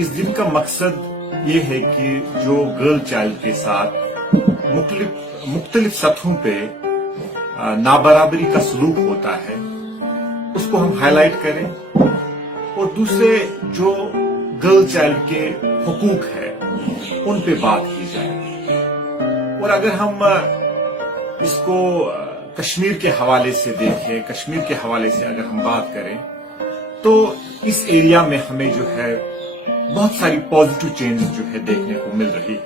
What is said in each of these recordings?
इस दिन का मकसद ये है कि जो गर्ल चाइल्ड के साथ मुख्तलिफ सतहों पे नाबराबरी का सलूक होता है उसको हम हाईलाइट करें, और दूसरे जो गर्ल चाइल्ड के हुकूक है उन पे बात की जाए। और अगर हम इसको कश्मीर के हवाले से देखें, कश्मीर के हवाले से अगर हम बात करें तो इस एरिया में हमें जो है बहुत सारी पॉजिटिव चेंज जो है देखने को मिल रही है।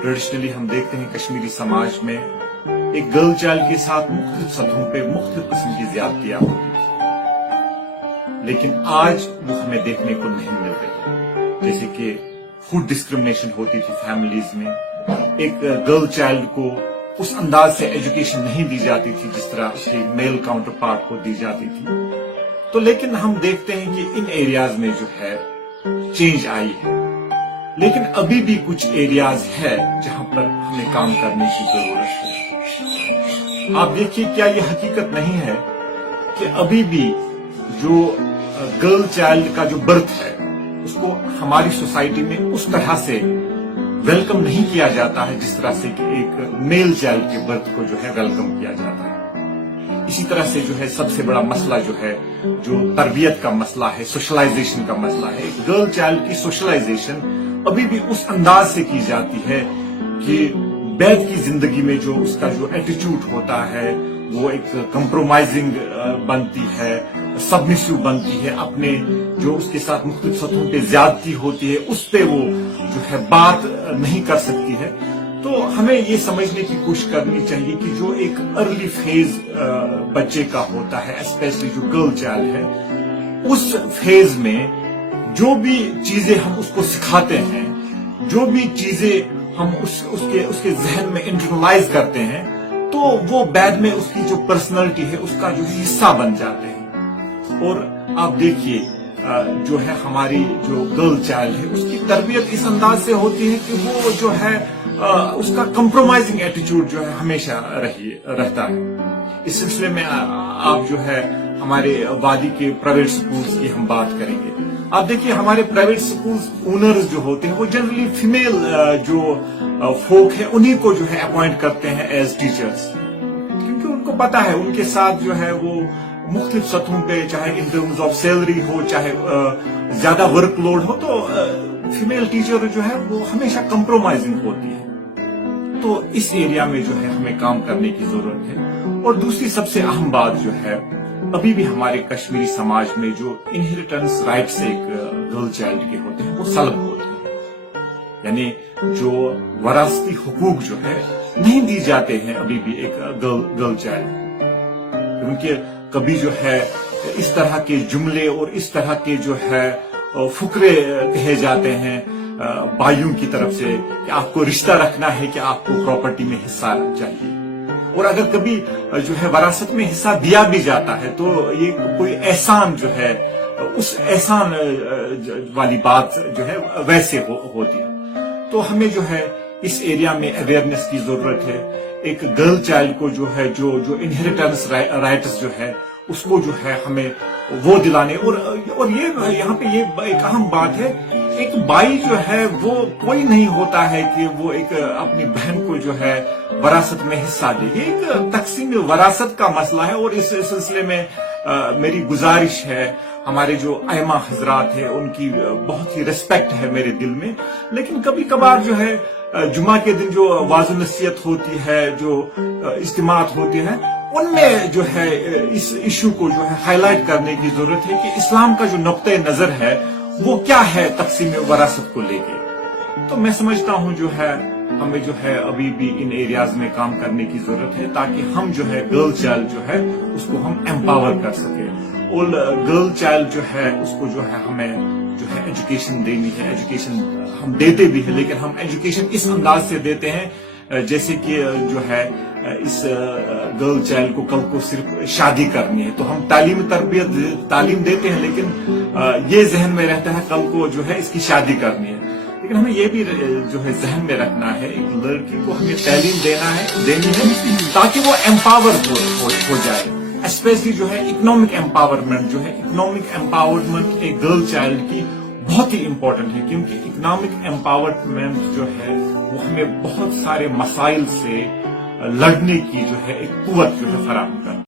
ट्रेडिशनली हम देखते हैं कश्मीरी समाज में एक गर्ल चाइल्ड के साथ मुख्तलिफ सतहों पे मुख्तलिफ किस्म की ज्यादतियां होती थी, लेकिन आज वो हमें देखने को नहीं मिल रही। जैसे कि फूड डिस्क्रिमिनेशन होती थी फैमिलीज में, एक गर्ल चाइल्ड को उस अंदाज से एजुकेशन नहीं दी जाती थी जिस तरह उसके मेल काउंटर पार्ट को दी जाती थी। तो लेकिन हम देखते हैं कि इन एरियाज में जो है चेंज आई है, लेकिन अभी भी कुछ एरियाज है जहां पर हमें काम करने की जरूरत है। आप देखिए, क्या यह हकीकत नहीं है कि अभी भी जो गर्ल चाइल्ड का जो बर्थ है उसको हमारी सोसाइटी में उस तरह से वेलकम नहीं किया जाता है जिस तरह से कि एक मेल चाइल्ड के बर्थ को जो है वेलकम किया जाता है। इसी तरह से जो है सबसे बड़ा मसला जो है, जो तरबियत का मसला है, सोशलाइजेशन का मसला है। गर्ल चाइल्ड की सोशलाइजेशन अभी भी उस अंदाज से की जाती है कि बैद की जिंदगी में जो उसका जो एटीट्यूड होता है वो एक कंप्रोमाइजिंग बनती है, सबमिसिव बनती है, अपने जो उसके साथ मुख्तलिफ सतहों पे ज्यादती होती है उस पे वो जो है बात नहीं कर सकती है। तो हमें ये समझने की कोशिश करनी चाहिए कि जो एक अर्ली फेज बच्चे का होता है, स्पेशली जो गर्ल चाइल्ड है, उस फेज में जो भी चीजें हम उसको सिखाते हैं, जो भी चीजें हम उसके जहन में इंटरनलाइज करते हैं, तो वो बाद में उसकी जो पर्सनालिटी है उसका जो हिस्सा बन जाते हैं। और आप देखिए जो है हमारी जो गर्ल चाइल्ड है उसकी तरबियत इस अंदाज से होती है कि वो जो है उसका कंप्रोमाइजिंग एटीट्यूड जो है हमेशा रहता है। इस सिलसिले में आप जो है हमारे वादी के प्राइवेट स्कूल्स की हम बात करेंगे। आप देखिए, हमारे प्राइवेट स्कूल्स ओनर्स जो होते हैं वो जनरली फीमेल जो फोक है उन्हीं को जो है अपॉइंट करते हैं एज टीचर्स, क्योंकि उनको पता है उनके साथ जो है वो मुख्तलिफ सतहों पे, चाहे इन टर्म्स ऑफ सैलरी हो, चाहे ज्यादा वर्कलोड हो, तो फीमेल टीचर जो है वो हमेशा कंप्रोमाइजिंग होती है। तो इस एरिया में जो है हमें काम करने की जरूरत है। और दूसरी सबसे अहम बात जो है, अभी भी हमारे कश्मीरी समाज में जो इनहेरिटेंस राइट्स एक गर्ल चाइल्ड के होते हैं वो सल्ब होते हैं, यानी जो वरासती हुकूक जो है नहीं दी जाते हैं अभी भी एक गर्ल चाइल्ड। क्योंकि कभी जो है इस तरह के जुमले और इस तरह के जो है फुकरे कहे जाते हैं भाइयों की तरफ से कि आपको रिश्ता रखना है कि आपको प्रॉपर्टी में हिस्सा चाहिए। और अगर कभी जो है वरासत में हिस्सा दिया भी जाता है तो ये कोई एहसान जो है, उस एहसान वाली बात जो है वैसे होती है। तो हमें जो है इस एरिया में अवेयरनेस की जरूरत है। एक गर्ल चाइल्ड को जो है जो इनहेरिटेंस राइट्स जो है उसको जो है हमें वो दिलाने। और ये यहाँ पे ये एक अहम बात है, एक भाई जो है वो कोई नहीं होता है कि वो एक अपनी बहन को जो है वरासत में हिस्सा दे। ये एक तकसीम वरासत का मसला है। और इस सिलसिले में मेरी गुजारिश है, हमारे जो आयमा हजरात है उनकी बहुत ही रिस्पेक्ट है मेरे दिल में, लेकिन कभी कभार जो है जुमा के दिन जो वाज़ नसीहत होती है, जो इज्तिमात होती है, उनमें जो है इस इशू को जो है हाईलाइट करने की जरूरत है कि इस्लाम का जो नुक्ते नजर है वो क्या है तकसीम वरासत को लेके। तो मैं समझता हूं जो है हमें जो है अभी भी इन एरियाज में काम करने की जरूरत है ताकि हम जो है गर्ल चाइल्ड जो है उसको हम एम्पावर कर सके। और गर्ल चाइल्ड जो है उसको जो है हमें जो है एजुकेशन देनी है। एजुकेशन हम देते भी है, लेकिन हम एजुकेशन इस अंदाज से देते हैं जैसे कि जो है इस गर्ल चाइल्ड को कल को सिर्फ शादी करनी है तो हम तालीम देते हैं, लेकिन ये जहन में रहता है कल को जो है इसकी शादी करनी है। लेकिन हमें ये भी जो है जहन में रखना है, एक लड़की को हमें तालीम देनी है ताकि वो एम्पावर हो जाए। स्पेशली जो है इकोनॉमिक एम्पावरमेंट जो है, इकोनॉमिक एम्पावरमेंट एक गर्ल चाइल्ड की بہت ہی امپورٹنٹ ہے، کیونکہ اکنامک امپاورمنٹ جو ہے وہ ہمیں بہت سارے مسائل سے لڑنے کی جو ہے ایک قوت جو ہے فراہم کرتا ہے۔